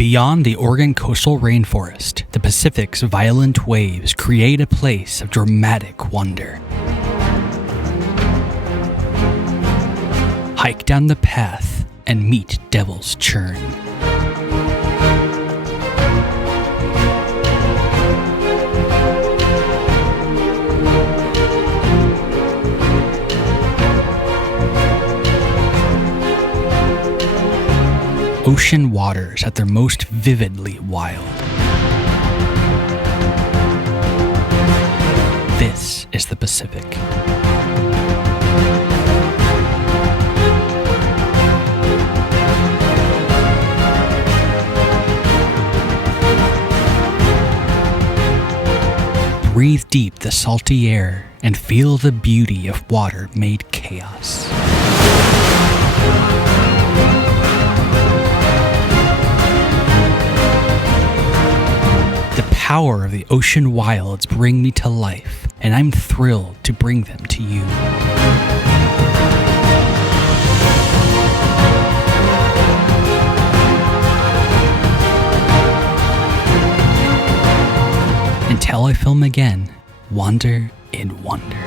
Beyond the Oregon coastal rainforest, the Pacific's violent waves create a place of dramatic wonder. Hike down the path and meet Devil's Churn. Ocean waters at their most vividly wild. This is the Pacific. Breathe deep the salty air and feel the beauty of water-made chaos. The power of the ocean wilds bring me to life, and I'm thrilled to bring them to you. Until I film again, wander in wonder.